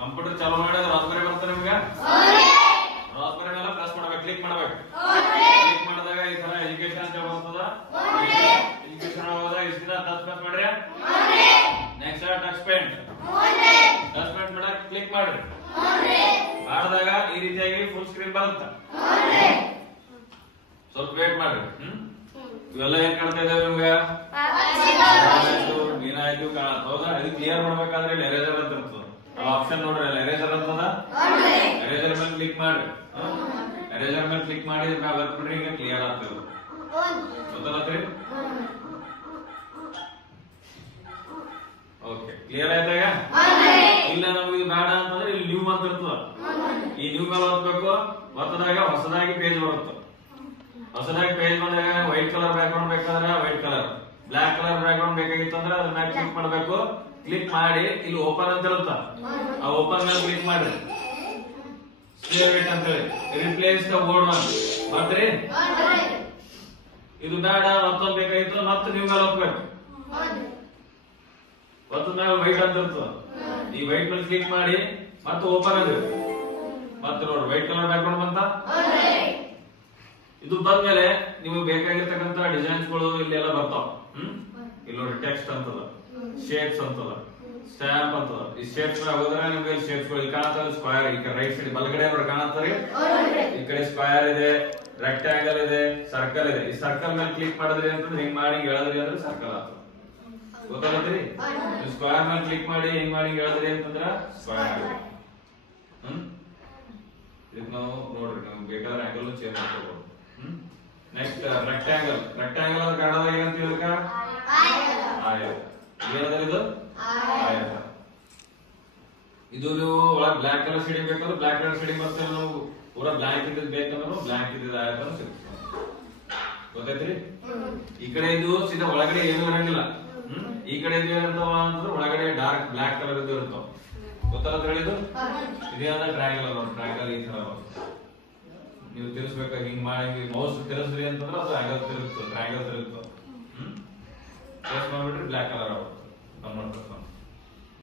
Computer ಚಾಲೂ ಮಾಡಿದ್ರೆ raspberry ಬರುತ್ತೆ ನಿಮ್ಗೆ. ರಾಸ್ಬೆರಿ ಮೇಲೆ ಪ್ರೆಸ್ ಮಾಡ್ಬೇಕು, ಕ್ಲಿಕ್ ಮಾಡ್ಬೇಕು. ಕ್ಲಿಕ್ ಮಾಡಿದಾಗ ಈ ತರ ಎಜುಕೇಶನ್ ಅಂತ ಬರ್ತದ. ಎಜುಕೇಶನ್ ಹೋದಾಗ ಇಷ್ಟು ದಿನ ಟಚ್ ಪ್ರೆಸ್ ಮಾಡ್ರಿ. Next touch paint. Touch paint ಮಾಡಕ್ ಕ್ಲಿಕ್ ಮಾಡ್ರಿ. ಮಾಡಿದಾಗ ಈ ರೀತಿಯಾಗಿ ಫುಲ್ ಸ್ಕ್ರೀನ್ ಬರುತ್ತೆ. ಸ್ವಲ್ಪ ವೇಟ್ ಮಾಡ್ರಿ. ಇವೆಲ್ಲ ಏನ್ ಕಾಣ್ತಾ ಇದಾವೆ ನಿಮ್ಗೆ? ಮೀನಾಯ್ತು ಕಾಣತ್ತ. ಹೌದಾ? ಇದು ಕ್ಲಿಯರ್ ಮಾಡ್ಬೇಕಾದ್ರೆ ಎರೇಸರ್ ಅಂತ ಇರ್ತದ. ಆಪ್ಷನ್ ನೋಡ್ರಿ, ಎರೇಸರ್ ಅಂತದ. ಎರೇಸರ್ ಮೇಲೆ ಕ್ಲಿಕ್ ಮಾಡ್ರಿ. ಎರೇಸರ್ ಮೇಲೆ ಕ್ಲಿಕ್ ಮಾಡಿ ವರ್ಕ್ ಬಿಡ್ರಿ. ಈಗ ಕ್ಲಿಯರ್ ಆಗ್ತದೆ. ಗೊತ್ತಲ್ಲತ್ರಿ? ಓಕೆ, ಕ್ಲಿಯರ್ ಆಯ್ತಾಗ? ಇಲ್ಲ ನಮ್ಗೆ ಇದು ಬೇಡ ಅಂತಂದ್ರೆ ಇಲ್ಲಿ ನ್ಯೂ ಅಂತ ಇರ್ತದ. ಈ ನ್ಯೂ ಮೇಲೆ ಓದ್ಬೇಕು. ಒತ್ತದಾಗ ಹೊಸದಾಗಿ ಪೇಜ್ ಬರುತ್ತೆ. ಹೊಸದಾಗಿ ಪೇಜ್ ಬಂದಾಗ ವೈಟ್ ಕಲರ್ ಬ್ಯಾಕ್ ಗ್ರೌಂಡ್ ಬೇಕಾದ್ರೆ white colour, black colour back ground ಬೇಕಾಗಿತ್ತು ಅಂದ್ರೆ ಅದನ್ನ ಕ್ಲಿಕ್ ಮಾಡಬೇಕು. ಕ್ಲಿಕ್ ಮಾಡಿ ಇಲ್ಲಿ ಓಪನ್ ಅಂತ ಇರುತ್ತ. ಆ ಓಪನ್ ಮೇಲೆ ಕ್ಲಿಕ್ ಮಾಡ್ರಿ. ಸೇವ್ ಇಟ್ ಅಂತ ಹೇಳಿ ರಿಪ್ಲೇಸ್ ದ ಓಲ್ಡ್ ಒನ್ ಮಾಡ್ರಿ. ಇದು ಬೇಡ ಮತ್ತೊಂದು ಬೇಕಾಗಿತ್ತು ಮತ್ತೆ ನೀವು ಮೇಲೆ ಹೋಗ್ಬೇಕು. ಒತ್ತದ ಮೇಲೆ ವೈಟ್ ಅಂತ ಇರ್ತದ. ಈ ವೈಟ್ ಮೇಲೆ ಕ್ಲಿಕ್ ಮಾಡಿ ಮತ್ತೆ ಓಪನ್ ಅಂದ್ರೆ ಮತ್ತೆ ನೋಡ್ರಿ ವೈಟ್ ಕಲರ್ ಬ್ಯಾಕ್ ಗ್ರೌಂಡ್ ಬಂತ. ಇದು ಬಂದ್ಮೇಲೆ ನಿಮಗೆ ಬೇಕಾಗಿರ್ತಕ್ಕಂತ ಡಿಸೈನ್ಸ್ ಗಳು ಇಲ್ಲಿ ಎಲ್ಲ ಬರ್ತಾವ. ಇಲ್ಲಿ ನೋಡಿ ಟೆಕ್ಸ್ಟ್ ಅಂತದ, ಶೇಪ್ಸ್ ಅಂತದ, ಸ್ಟ್ಯಾಂಪ್ ಅಂತದ. ಈ ಶೇಪ್ಸ್ ಹೋದ್ರೆ ನಿಮ್ಗೆ ಶೇಪ್ಸ್ ಗಳು ಇಲ್ಲಿ ಕಾಣುತ್ತವೆ. ಸ್ಕ್ವೇರ್ ಈ ಕಡೆ ರೈಟ್ ಸೈಡ್ ಬಲಗಡೆ ಕಾಣುತ್ತಾರೆ. ಈ ಕಡೆ ಸ್ಕ್ವೇರ್ ಇದೆ, ರೆಕ್ಟಾಂಗಲ್ ಇದೆ, ಸರ್ಕಲ್ ಇದೆ. ಈ ಸರ್ಕಲ್ ಮೇಲೆ ಕ್ಲಿಕ್ ಮಾಡಿದ್ರಿ ಅಂತಂದ್ರೆ ಹಿಂಗ್ ಮಾಡಿ ಹೇಳಿದ್ರಿ ಅಂದ್ರೆ ಸರ್ಕಲ್ ಆಗ್ತದೆ. ಗೊತ್ತಾಗತ್ರಿ? ಸ್ಕ್ವೇರ್ ಮೇಲೆ ಕ್ಲಿಕ್ ಮಾಡಿ ಹಿಂಗ್ ಮಾಡಿ ಹೇಳಿದ್ರಿ ಅಂತಂದ್ರ ಸ್ಕ್ವೇರ್. ಇದಕ್ಕೆ ನಾವು ನೋಡ್ರಿ ನಾವು ಬೇಕಾದ್ರೆ ಆಂಗಲ್ ಚೇಂಜ್ ಮಾಡ್ಕೋಬಹುದು. Next rectangle. ರೆಕ್ಟಾಂಗಲ್ ಅಂದ್ರೆ ಕನ್ನಡದಾಗ ಏನಂತ ಇದಕ್ಕ? ಆಯತ. ಏನದ ಇದು? ಆಯತ. ಇದು ನೀವು ಒಳಗೆ ಬ್ಲಾಕ್ ಕಲರ್ ಶೇಡಿಂಗ್ ಬೇಕಾದ್ರೆ ಬ್ಲಾಕ್ ಕಲರ್ ಶೇಡಿಂಗ್ ಬರ್ತದೆ. ನಾವು ಪೂರಾ ಬ್ಲಾಕ್ ಇದ್ದಿದ್ ಬೇಕಂದ್ರೆ ಬ್ಲಾಕ್ ಇದ್ದಿದ್ ಆಯತ ಸಿಗ್ತದೆ. ಗೊತ್ತೈತ್ರಿ? ಈ ಕಡೆ ಇದು ಸೀದಾ ಒಳಗಡೆ ಏನು ಇರಂಗಿಲ್ಲ. ಈ ಕಡೆ ಇದು ಏನಿರ್ತಾವ ಅಂತಂದ್ರೆ ಒಳಗಡೆ ಡಾರ್ಕ್ ಬ್ಲಾಕ್ ಕಲರ್ ಇದು ಇರ್ತಾವ. ಗೊತ್ತಲ್ಲ ಹೇಳಿದ್ದು? ಇದೇನಾದ ಟ್ರಯಾಂಗಲ್ ನೋಡಿ. ಟ್ರಯಾಂಗಲ್ ಈ ತರ ನೀವು ತಿರ್ಸ್ಬೇಕ. ಹಿಂಗ್ ಮಾಡಿ ಮೌಸ್ ತಿರ್ಸ್ರಿ ಅಂತಂದ್ರೆ ಅದು ಆಂಗಲ್ ತಿರುಗ್ತದೆ, ಟ್ರಯಾಂಗಲ್ ತಿರುಗ್ತದೆ. ಪ್ರೆಸ್ ಮಾಡ್ಬಿಟ್ರಿ ಬ್ಲಾಕ್ ಕಲರ್ ಆಗುತ್ತೆ.